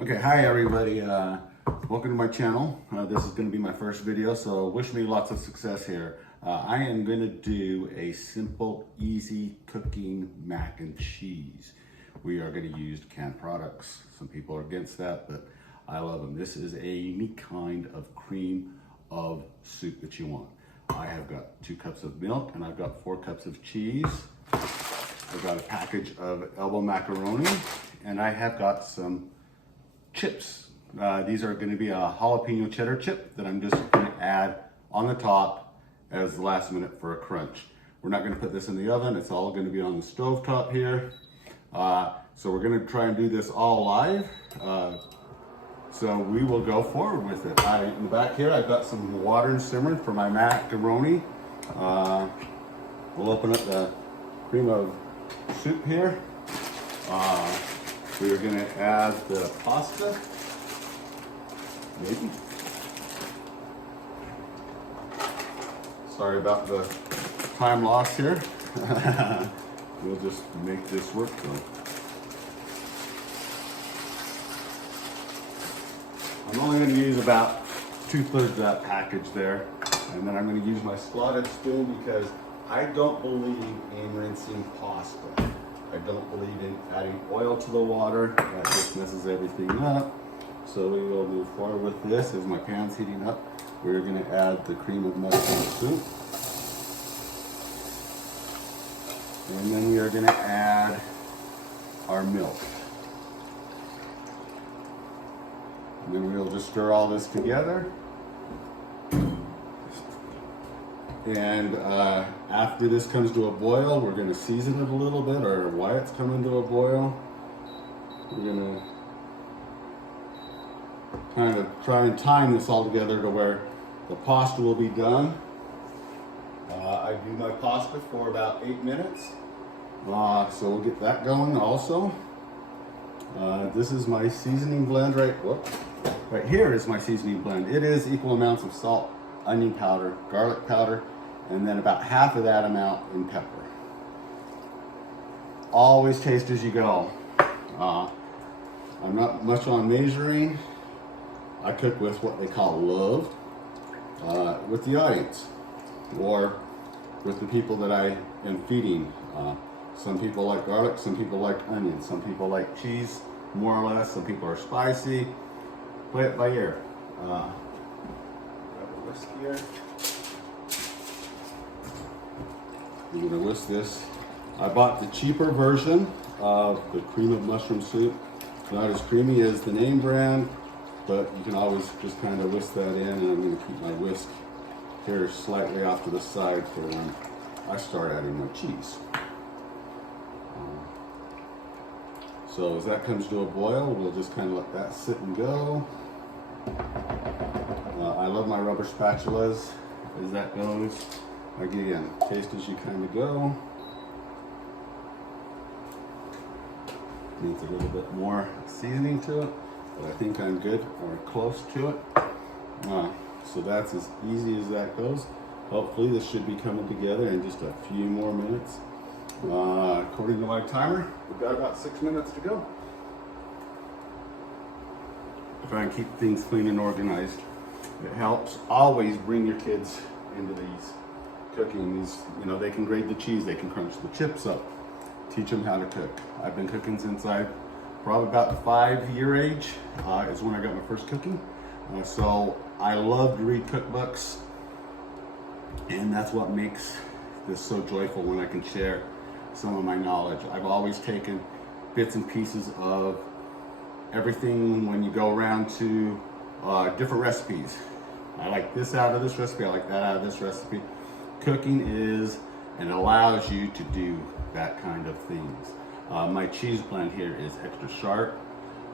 Okay, hi everybody. Welcome to my channel. This is going to be my first video, so wish me lots of success here. I am going to do a simple, easy cooking mac and cheese. We are going to use canned products. Some people are against that, but I love them. This is a unique kind of cream of soup that you want. I have got 2 cups of milk and I've got 4 cups of cheese. I've got a package of elbow macaroni and I have got some chips. These are going to be a jalapeno cheddar chip that I'm just going to add on the top as the last minute for a crunch. We're not going to put this in the oven. It's all going to be on the stove top here. So we're going to try and do this all live. So we will go forward with it. In the back here, I've got some water and simmering for my macaroni. We'll open up the cream of soup here. We are going to add the pasta, maybe. Sorry about the time loss here. We'll just make this work though. I'm only going to use about 2/3 of that package there. And then I'm going to use my slotted spoon because I don't believe in rinsing pasta. I don't believe in adding oil to the water. That just messes everything up. So we will move forward with this as my pan's heating up. We're going to add the cream of mushroom soup. And then we are going to add our milk. And then we'll just stir all this together. And after this comes to a boil, we're going to season it a little bit, or while it's coming to a boil, we're going to kind of try and time this all together to where the pasta will be done. I do my pasta for about 8 minutes, so we'll get that going also. This is my seasoning blend right here is my seasoning blend. It is equal amounts of salt, onion powder, garlic powder, and then about half of that amount in pepper. Always taste as you go. I'm not much on measuring. I cook with what they call love, with the audience, or with the people that I am feeding. Some people like garlic, some people like onion, some people like cheese, more or less. Some people are spicy. Play it by ear. Grab a whisk here. I'm going to whisk this. I bought the cheaper version of the cream of mushroom soup. Not as creamy as the name brand, but you can always just kind of whisk that in, and I'm going to keep my whisk here slightly off to the side for when I start adding my cheese. So as that comes to a boil, we'll just kind of let that sit and go. I love my rubber spatulas as that goes. Again, taste as you kind of go. Needs a little bit more seasoning to it, but I think I'm good or close to it. So that's as easy as that goes. Hopefully this should be coming together in just a few more minutes. According to my timer, we've got about 6 minutes to go. Try and keep things clean and organized. It helps. Always bring your kids into these cooking. They can grate the cheese, they can crunch the chips up. Teach them how to cook. I've been cooking since I probably about the 5-year age is when I got my first cooking. So I love to read cookbooks, and that's what makes this so joyful when I can share some of my knowledge. I've always taken bits and pieces of everything when you go around to different recipes. I like this out of this recipe, I like that out of this recipe. Cooking is and allows you to do that kind of things. My cheese blend here is extra sharp.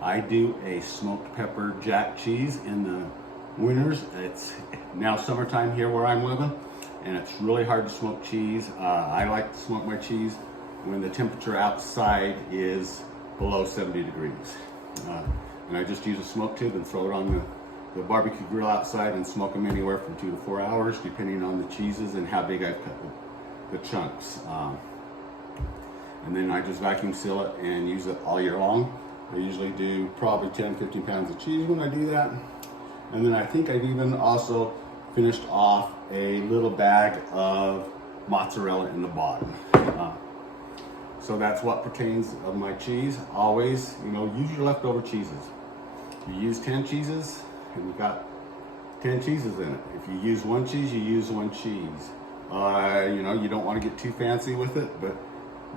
I do a smoked pepper jack cheese in the winters. It's now summertime here where I'm living, and it's really hard to smoke cheese. I like to smoke my cheese when the temperature outside is below 70 degrees. And I just use a smoke tube and throw it on the barbecue grill outside and smoke them anywhere from 2 to 4 hours, depending on the cheeses and how big I've cut the chunks. And then I just vacuum seal it and use it all year long. I usually do probably 10, 15 pounds of cheese when I do that. And then I think I've even also finished off a little bag of mozzarella in the bottom. So that's what pertains of my cheese. Always, use your leftover cheeses. You use 10 cheeses, and you've got 10 cheeses in it. If you use one cheese, you use one cheese. You don't want to get too fancy with it, but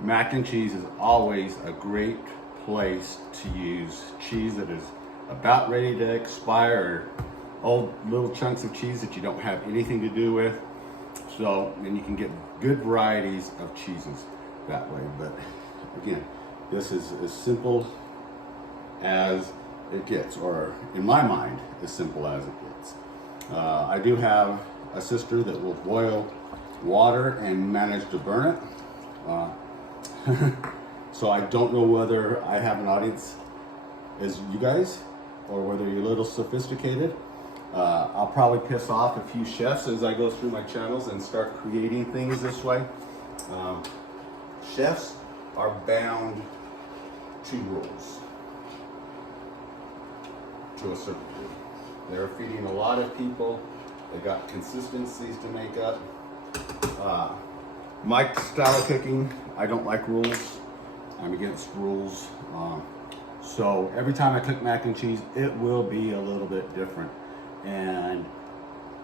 mac and cheese is always a great place to use cheese that is about ready to expire, or old little chunks of cheese that you don't have anything to do with. So, and you can get good varieties of cheeses that way. But again, this is as simple as it gets, or in my mind, as simple as it gets. I do have a sister that will boil water and manage to burn it. So I don't know whether I have an audience as you guys, or whether you're a little sophisticated. I'll probably piss off a few chefs as I go through my channels and start creating things this way. Chefs are bound to rules to a certain degree. They're feeding a lot of people. They got consistencies to make up. My style of cooking, I don't like rules. I'm against rules. So every time I cook mac and cheese, it will be a little bit different. And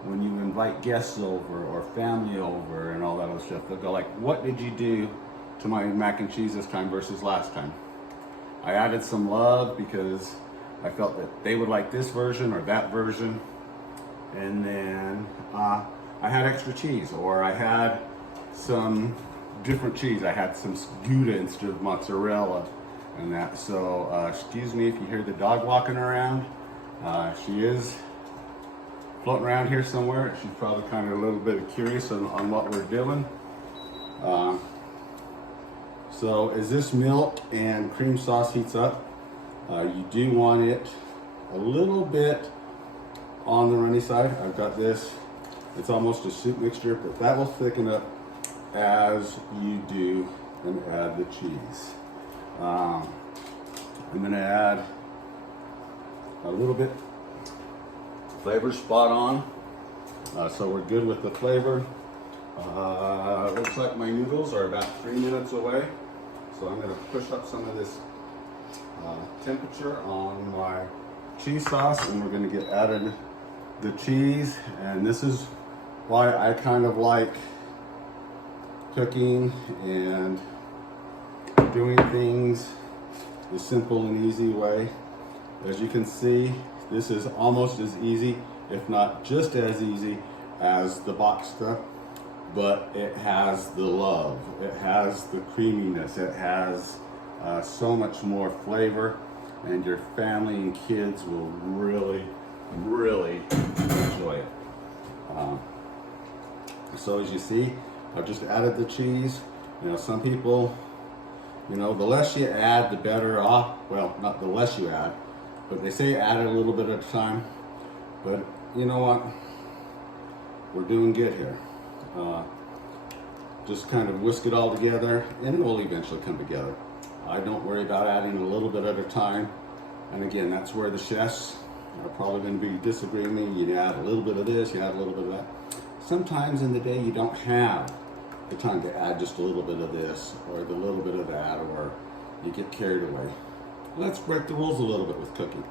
when you invite guests over or family over and all that other stuff, they'll go like, what did you do to my mac and cheese this time versus last time? I added some love because I felt that they would like this version or that version. And then I had extra cheese, or I had some different cheese. I had some Gouda instead of mozzarella and that. So excuse me if you hear the dog walking around. She is floating around here somewhere. She's probably kind of a little bit curious on what we're doing. So as this milk and cream sauce heats up, you do want it a little bit on the runny side. I've got this, it's almost a soup mixture, but that will thicken up as you do and add the cheese. I'm gonna add a little bit. Flavor spot on. So we're good with the flavor. Looks like my noodles are about 3 minutes away. So I'm gonna push up some of this temperature on my cheese sauce, and we're gonna get added the cheese. And this is why I kind of like cooking and doing things the simple and easy way. As you can see, this is almost as easy, if not just as easy as the box stuff, but it has the love, it has the creaminess, it has so much more flavor, and your family and kids will really, really enjoy it. So as you see, I've just added the cheese. Some people, the less you add, the better off. Well, not the less you add, but they say add it a little bit at a time. But you know what? We're doing good here. Just kind of whisk it all together, and it will eventually come together. I don't worry about adding a little bit at a time. And again, that's where the chefs are probably going to be disagreeing with me. You add a little bit of this, you add a little bit of that. Sometimes in the day you don't have the time to add just a little bit of this or the little bit of that, or you get carried away. Let's break the rules a little bit with cooking.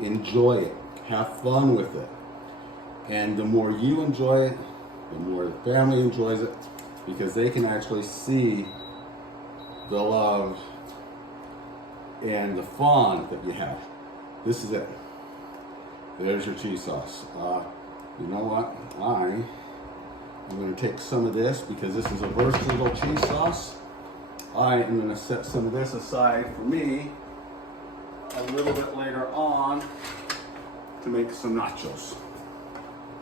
Enjoy it, have fun with it. And the more you enjoy it, the more the family enjoys it, because they can actually see the love and the fun that you have. This is it. There's your cheese sauce. You know what? I'm going to take some of this, because this is a versatile cheese sauce. I am going to set some of this aside for me a little bit later on to make some nachos.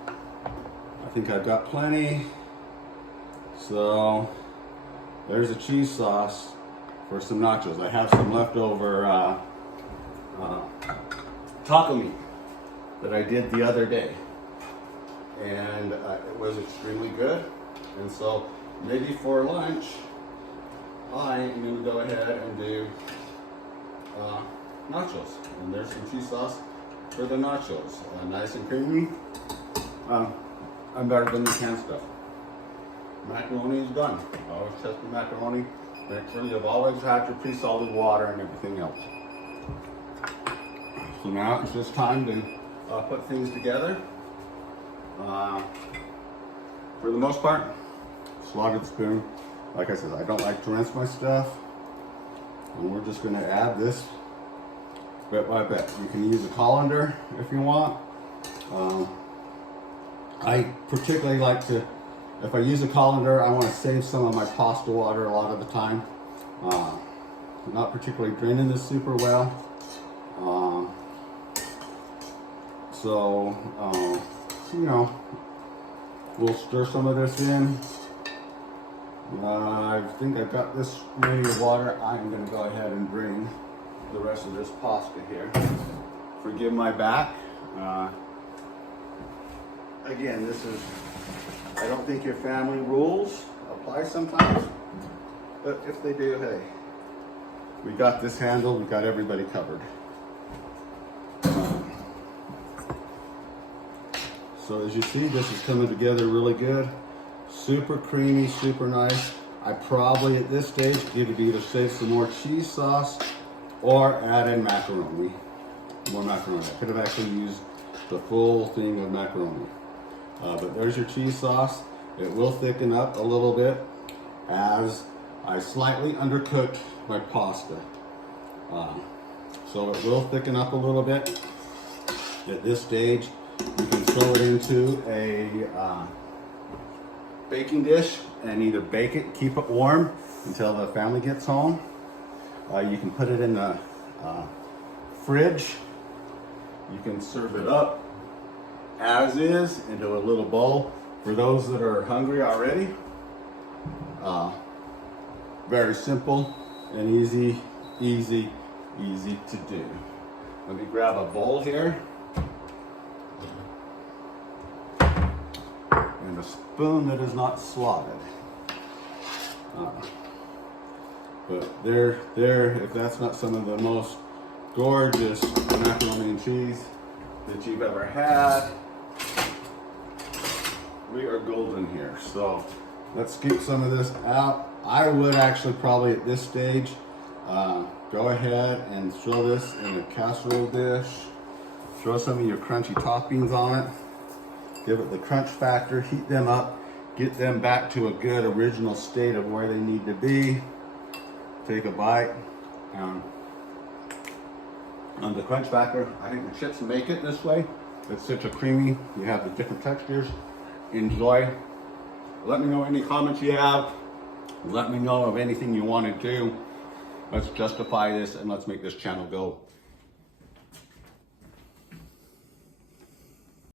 I think I've got plenty. So there's a cheese sauce for some nachos. I have some leftover taco meat that I did the other day, and it was extremely good. And so maybe for lunch, I am going to go ahead and do nachos. And there's some cheese sauce for the nachos. Nice and creamy. I'm better than the canned stuff. Macaroni is done. Always test the macaroni. Make sure you've always had your pre-salted water and everything else. So now it's just time to put things together. For the most part, slotted spoon. Like I said, I don't like to rinse my stuff. And we're just gonna add this bit by bit. You can use a colander if you want. I particularly like to, if I use a colander, I want to save some of my pasta water a lot of the time. I'm not particularly draining this super well. You know, we'll stir some of this in. I think I've got this many of water. I'm going to go ahead and bring the rest of this pasta here. Forgive my back. Again, this is, I don't think your family rules apply sometimes, but if they do, hey, we got this handled, we got everybody covered. So as you see, this is coming together really good. Super creamy, super nice. I probably at this stage could either save some more cheese sauce or add in macaroni. More macaroni. I could have actually used the full thing of macaroni. But there's your cheese sauce. It will thicken up a little bit as I slightly undercooked my pasta. So it will thicken up a little bit. At this stage, you can throw it into a baking dish and either bake it, keep it warm until the family gets home. You can put it in the fridge. You can serve it up as is into a little bowl for those that are hungry already. Very simple and easy to do. Let me grab a bowl here and a spoon that is not slotted. But there, if that's not some of the most gorgeous macaroni and cheese that you've ever had, we are golden here. So let's scoop some of this out. I would actually probably at this stage go ahead and throw this in a casserole dish. Throw some of your crunchy toppings on it. Give it the crunch factor, heat them up, get them back to a good original state of where they need to be. Take a bite. On the crunch factor, I think the chips make it this way. It's such a creamy, you have the different textures. Enjoy. Let me know any comments you have. Let me know of anything you want to do. Let's justify this and let's make this channel go